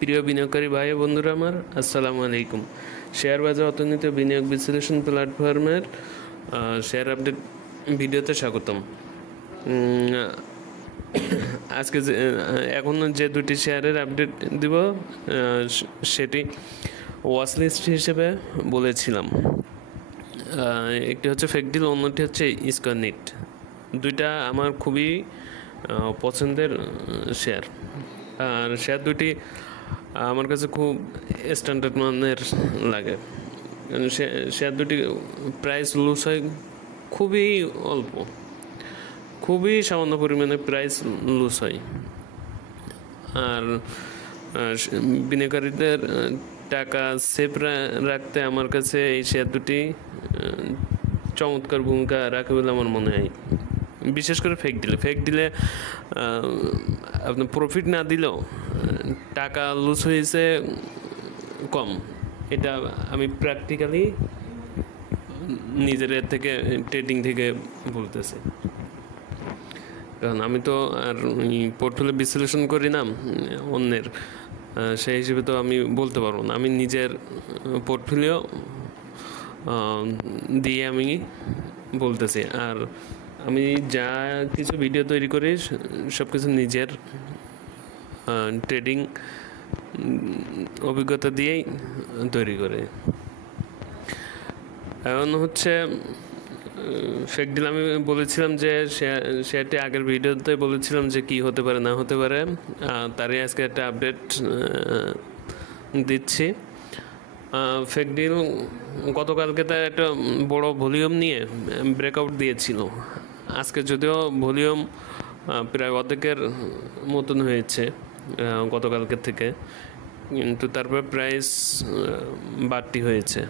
প্রিয় বিনিয়োগকারী ভাই ও বন্ধুরা আমার আসসালামু আলাইকুম। শেয়ার বাজার অর্থনীতি ও বিনিয়োগ বিশ্লেষণ প্ল্যাটফর্মের শেয়ার আপডেট ভিডিওতে স্বাগতম। আজকে এখন যে দুটি শেয়ারের আপডেট দিব সেটি ওয়াচলিস্ট হিসেবে বলেছিলাম। একটি হচ্ছে ফেকডিল, অন্যটি হচ্ছে ইসকনিট। দুইটা আমার খুবই পছন্দের শেয়ার। আর শেয়ার দুটি আমার কাছে খুব স্ট্যান্ডার্ড মানের লাগে। শেয়ার দুটি প্রাইস লুজ হয় খুবই অল্প, খুবই সামান্য পরিমাণে প্রাইস লুজ হয়। আর বিনিয়োগকারীদের টাকা সেফ রাখতে আমার কাছে এই শেয়ার দুটি চমৎকার ভূমিকা রাখে বলে আমার মনে হয়। বিশেষ করে ফেক দিলে আপনার প্রফিট না দিলেও টাকা লুজ হয়েছে কম, এটা আমি প্র্যাকটিক্যালি নিজের থেকে ট্রেডিং থেকে বলতেছি। কারণ আমি তো আর পোর্টফোলিও বিশ্লেষণ করি না অন্যের, সেই হিসেবে তো আমি বলতে পারবো না। আমি নিজের পোর্টফোলিও দিয়ে আমি বলতেছি। আর আমি যা কিছু ভিডিও তৈরি করি সব কিছু নিজের ট্রেডিং অভিজ্ঞতা দিয়েই তৈরি করে। এখন হচ্ছে ফেকডিল, আমি বলেছিলাম যে শেয়ারটি আগের ভিডিওতে বলেছিলাম যে কি হতে পারে না হতে পারে, তারই আজকে একটা আপডেট দিচ্ছি। ফেকডিল গতকালকে তার একটা বড় ভলিউম নিয়ে ব্রেকআউট দিয়েছিল। আজকে যদিও ভলিউম প্রায় অর্ধেকের মতন হয়েছে গতকালকের থেকে, কিন্তু তারপর প্রাইস বাড়তি হয়েছে।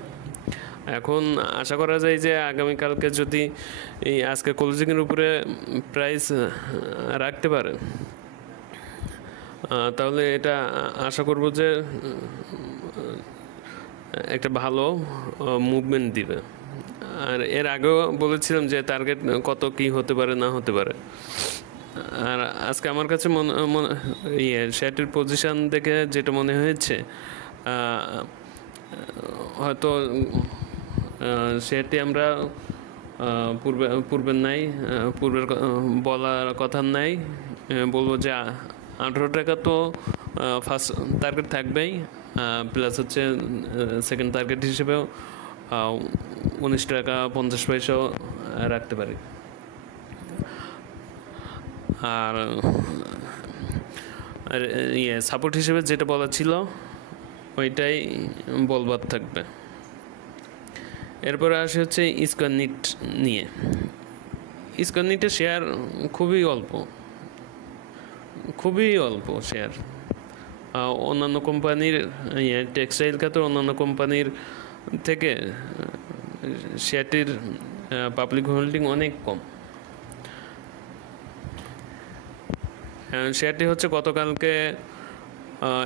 এখন আশা করা যায় যে আগামীকালকে যদি এই আজকে ক্লোজিংয়ের উপরে প্রাইস রাখতে পারে, তাহলে এটা আশা করব যে একটা ভালো মুভমেন্ট দিবে। আর এর আগেও বলেছিলাম যে টার্গেট কত কি হতে পারে না হতে পারে। আর আজকে আমার কাছে শেয়ারটির পজিশন দেখে যেটা মনে হয়েছে, হয়তো শেয়ারটি আমরা পূর্বের বলার কথা নাই, বলবো যে 18 টাকা তো ফার্স্ট টার্গেট থাকবেই, প্লাস হচ্ছে সেকেন্ড টার্গেট হিসেবেও 19 টাকা 50 পয়সাও রাখতে পারি। আর সাপোর্ট হিসেবে যেটা বলা ছিল ওইটাই বলবার থাকবে। এরপরে আসে হচ্ছে ইসকনিট নিয়ে। ইসকনিটের শেয়ার খুবই অল্প শেয়ার। অন্যান্য কোম্পানির টেক্সটাইল খাতের অন্যান্য কোম্পানির থেকে শেয়ারটির পাবলিক হোল্ডিং অনেক কম। শেয়ারটি হচ্ছে গতকালকে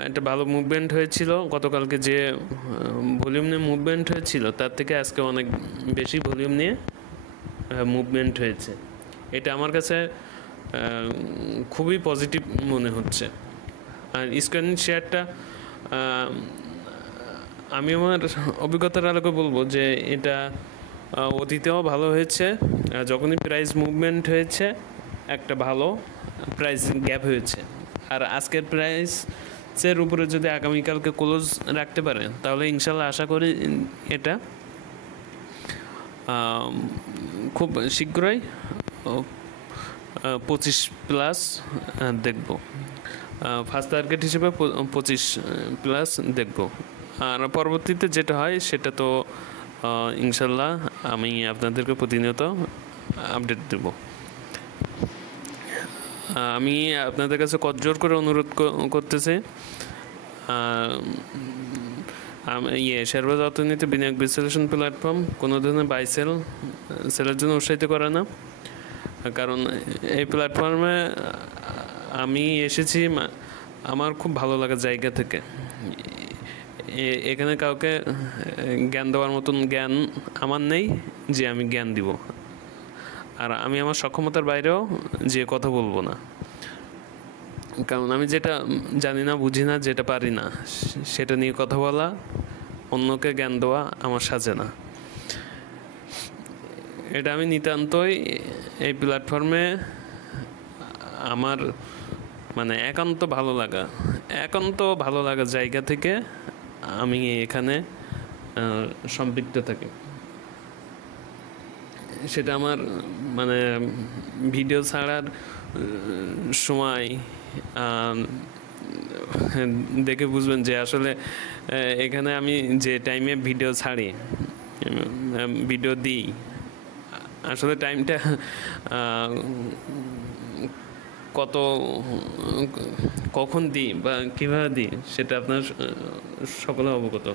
একটা ভালো মুভমেন্ট হয়েছিল। গতকালকে যে ভলিউম নিয়ে মুভমেন্ট হয়েছিল তার থেকে আজকে অনেক বেশি ভলিউম নিয়ে মুভমেন্ট হয়েছে। এটা আমার কাছে খুবই পজিটিভ মনে হচ্ছে। আর ইসকনিট শেয়ারটা আমি আমার অভিজ্ঞতার আলোকে বলবো যে এটা অতীতেও ভালো হয়েছে। যখনই প্রাইস মুভমেন্ট হয়েছে একটা ভালো প্রাইস গ্যাপ হয়েছে। আর আজকের প্রাইসের উপরে যদি আগামীকালকে ক্লোজ রাখতে পারে তাহলে ইনশাল্লাহ আশা করি এটা খুব শীঘ্রই 25+ দেখব। ফার্স্ট টার্গেট হিসেবে 25+ দেখব। আর পরবর্তীতে যেটা হয় সেটা তো ইনশাল্লাহ আমি আপনাদেরকে প্রতিনিয়ত আপডেট দেব। আমি আপনাদের কাছে জোর করে অনুরোধ করতেছি, শেয়ার বাজার অর্থনীতি বিনিয়োগ বিশ্লেষণ প্ল্যাটফর্ম কোনো ধরনের সেলের জন্য উৎসাহিত করে না। কারণ এই প্ল্যাটফর্মে আমি এসেছি আমার খুব ভালো লাগার জায়গা থেকে। এখানে কাউকে জ্ঞান দেওয়ার মতন জ্ঞান আমার নেই যে আমি জ্ঞান দিব, আর আমি আমার সক্ষমতার বাইরেও যে কথা বলবো না। কারণ আমি যেটা জানি না, বুঝি না, যেটা পারি না, সেটা নিয়ে কথা বলা, অন্যকে জ্ঞান দেওয়া আমার সাজে না। এটা আমি নিতান্তই এই প্ল্যাটফর্মে আমার মানে একান্ত ভালো লাগা জায়গা থেকে আমি এখানে সম্পৃক্ত থাকি। সেটা আমার মানে ভিডিও ছাড়ার সময় দেখে বুঝবেন যে আসলে এখানে আমি যে টাইমে ভিডিও ছাড়ি, ভিডিও দিই, আসলে টাইমটা কখন দিই বা কীভাবে দিই সেটা আপনার সকলে অবগত।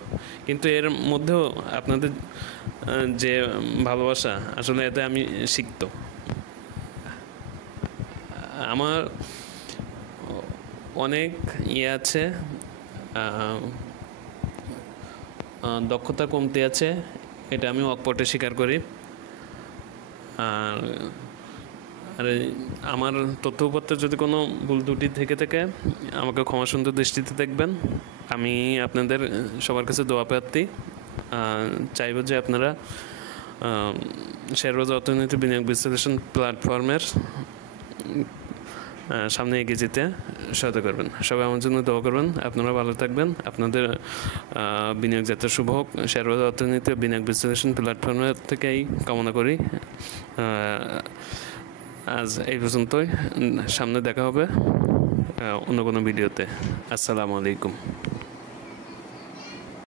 কিন্তু এর মধ্যেও আপনাদের যে ভালোবাসা, আসলে এতে আমি শিখত। আমার অনেক আছে, দক্ষতার কমতি আছে, এটা আমি অকপটে স্বীকার করি। আর আমার তথ্য উপাত্তে যদি কোনো ভুল ত্রুটি থেকে থাকে আমাকে ক্ষমা সুন্দর দৃষ্টিতে দেখবেন। আমি আপনাদের সবার কাছে দোয়া প্রার্থী। চাইব যে আপনারা শেয়ারবাজার অর্থনীতি বিনিয়োগ বিশ্লেষণ প্ল্যাটফর্মের সামনে এগিয়ে যেতে সহায়তা করবেন। সবাই আমার জন্য দোয়া করবেন। আপনারা ভালো থাকবেন। আপনাদের বিনিয়োগ যাত্রা শুভ হোক। শেয়ারবাজার অর্থনীতি বিনিয়োগ বিশ্লেষণ প্ল্যাটফর্মের থেকেই কামনা করি। আজ এই পর্যন্তই। সামনে দেখা হবে অন্য কোনো ভিডিওতে। আসসালামু আলাইকুম।